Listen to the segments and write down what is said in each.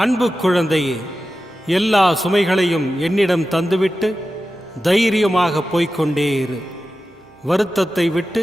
அன்பு குழந்தையே எல்லா சுமைகளையும் என்னிடம் தந்துவிட்டு தைரியமாக போய்க்கொண்டே இரு. வருத்தத்தை விட்டு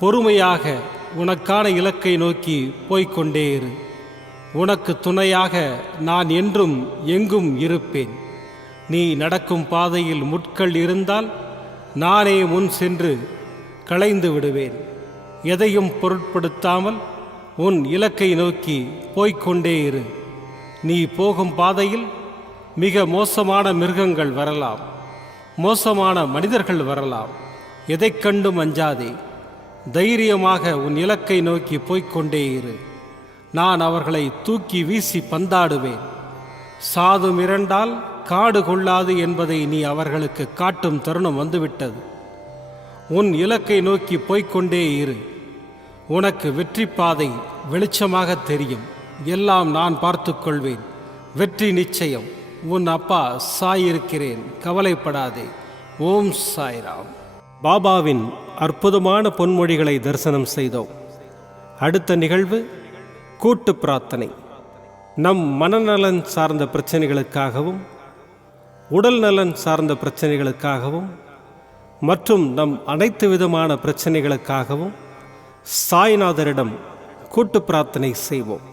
பொறுமையாக உனக்கான இலக்கை நோக்கி போய்க்கொண்டே இரு. உனக்கு துணையாக நான் என்றும் எங்கும் இருப்பேன். நீ நடக்கும் பாதையில் முட்கள் இருந்தால் நானே முன் சென்று களைந்து விடுவேன். எதையும் பொருட்படுத்தாமல் உன் இலக்கை நோக்கி போய்கொண்டே இரு. நீ போகும் பாதையில் மிக மோசமான மிருகங்கள் வரலாம். மோசமான மனிதர்கள் வரலாம். எதைக் கண்டும் அஞ்சாதே. தைரியமாக உன் இலக்கை நோக்கி போய்க்கொண்டே இரு. நான் அவர்களை தூக்கி வீசி பந்தாடுவேன். சாது மிரண்டால் காடு கொள்ளாது என்பதை நீ அவர்களுக்கு காட்டும் தருணம் வந்துவிட்டது. உன் இலக்கை நோக்கி போய்க்கொண்டே இரு. உனக்கு வெற்றி பாதை வெளிச்சமாக தெரியும். எல்லாம் நான் பார்த்துக்கொள்வேன். வெற்றி நிச்சயம். உன் அப்பா சாயிருக்கிறேன். கவலைப்படாதே. ஓம் சாய்ராம். பாபாவின் அற்புதமான பொன்மொழிகளை தரிசனம் செய்தோம். அடுத்த நிகழ்வு கூட்டு பிரார்த்தனை. நம் மனநலன் சார்ந்த பிரச்சனைகளுக்காகவும் உடல் நலன் சார்ந்த பிரச்சனைகளுக்காகவும் மற்றும் நம் அனைத்து விதமான பிரச்சனைகளுக்காகவும் சாய்நாதரிடம் கூட்டு பிரார்த்தனை செய்வோம்.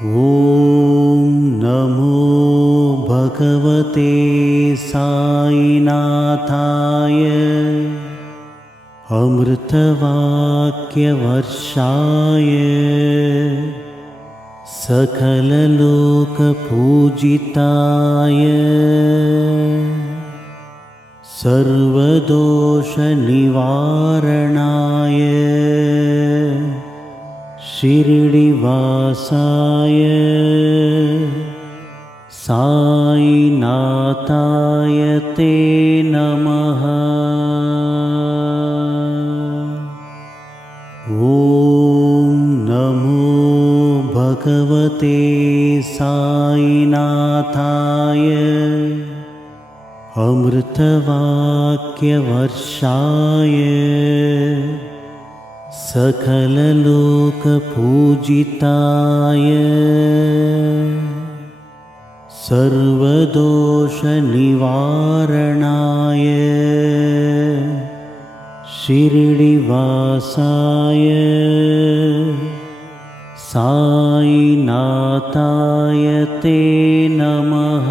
ॐ नमो भगवते साईनाथाय। अमृतवाक्यवर्षाय। सकललोकपूजिताय। सर्वदोषनिवारणाय शिरिडिवासाय सायिनाथाय ते नमः। ॐ नमो भगवते सायिनाथाय अमृतवाक्यवर्षाय सकललोकपूजिताय सर्वदोषनिवारणाय शिरिडिवासाय सायिनाथाय ते नमः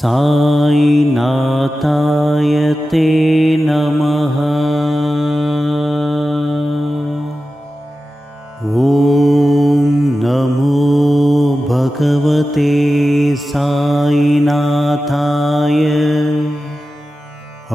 सायिनाथाय ते नमः। ॐ नमो भगवते सायिनाथाय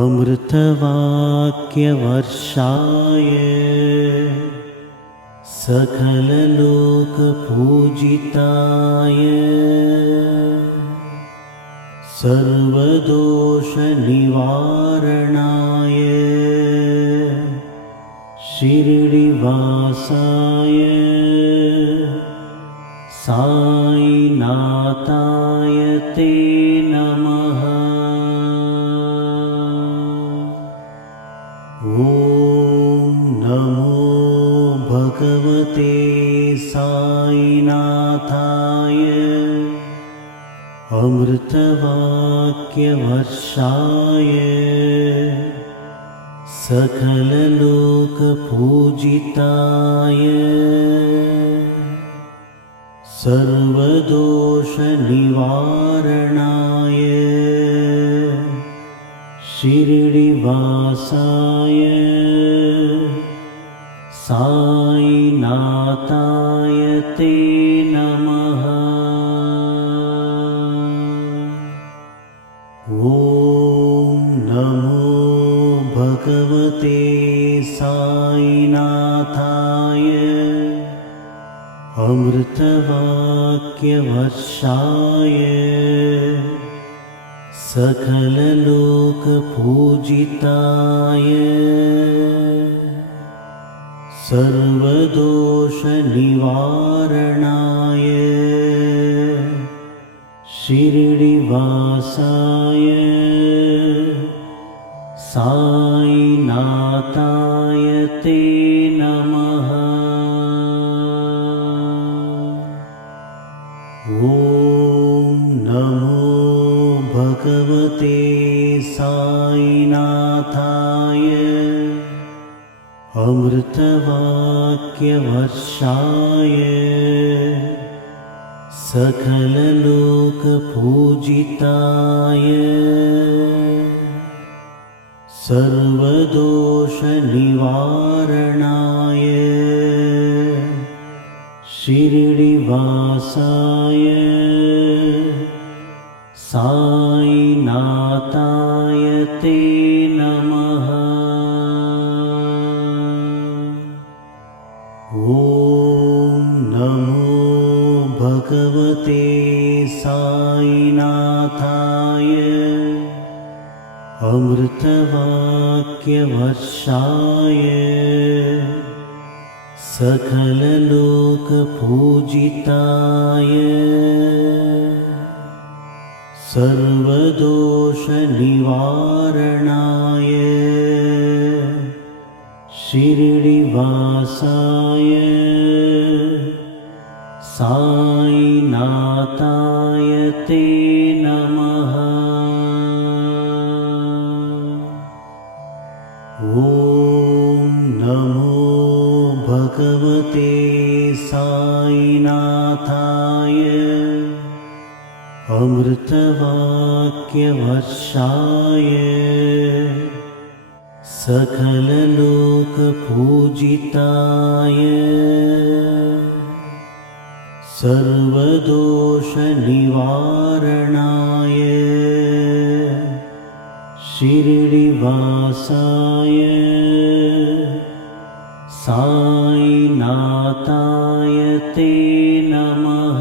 अमृतवाक्यवर्षाय। सकललोकपूजिताय सर्वदोषनिवारणाय शिरिडिवासाय सायिनाथाय अमृतवाक्यवर्षाय सकललोकपूजिताय सर्वदोषनिवारणाय शिरिडिवासाय सायिनाथाय ॐ नमो भगवते सायिनाथाय अमृतवाक्यवर्षाय सकललोकपूजिताय सर्वदोषनिवारणाय शिरिडिवासाय सायिनाथाय ते नमः। ॐ नमो भगवते सायिनाथाय अमृतवाक्यवर्षाय। सकललोकपूजिताय सर्वदोषनिवारणाय शिरिडिवासाय सायिनाथाय ते नमः। ॐ नमो भगवते सायिनाथाय अमृतवाक्यवर्षाय सकललोकपूजिताय। सर्वदोषनिवारणाय। शिरिडिवासाय। साईनाथाय भगवते साईनाथाय अमृतवाक्यवर्षाय सकललोकपूजिताय सर्वदोषनिवारणाय शिरिडिवासाय साईनाथाय ते नमः।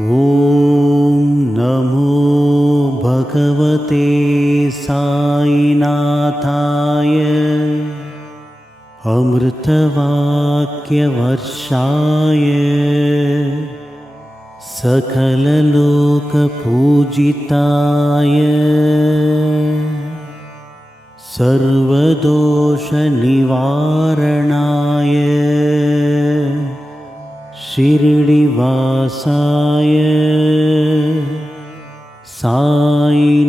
ॐ नमो भगवते साईनाथाय। अमृतवाक्यवर्षाय। सकललोकपूजिताय सर्वदोषनिवारणाय शिरिडिवासाय साईनाथाय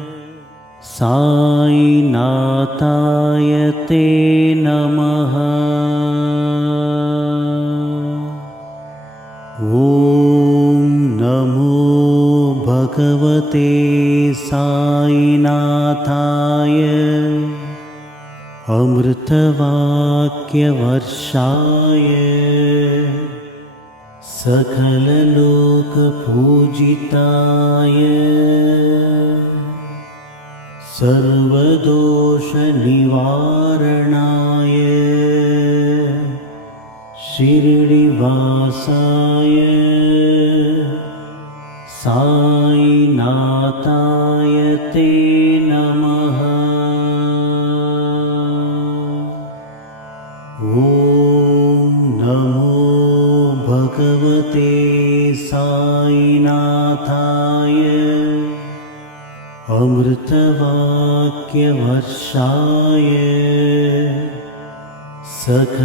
साईनाथाय ते नमः। ॐ नमो भगवते साईनाथाय। अमृतवाक्यवर्षाय। सकललोकपूजिताय सर्वदोषनिवारणाय शिरिडिवासाय साईनाथाय अमृतवाक्यवर्षाय सकललोकपूजिताय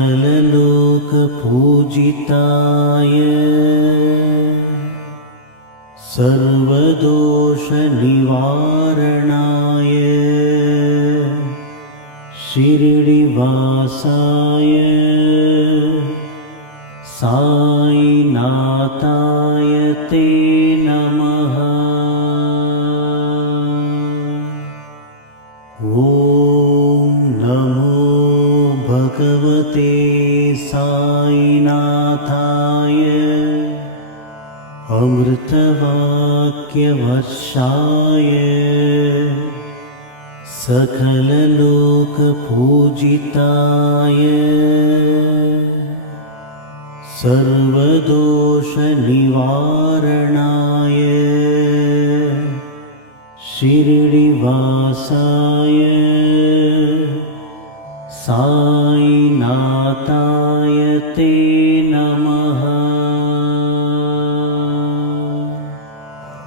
सर्वदोषनिवारणाय शिरिडिवासाय साईनाथाय साईनाथाय अमृतवाक्यवर्षाय सकललोकपूजिताय सर्वदोषनिवारणाय शिरिडिवासाय साईनाथाय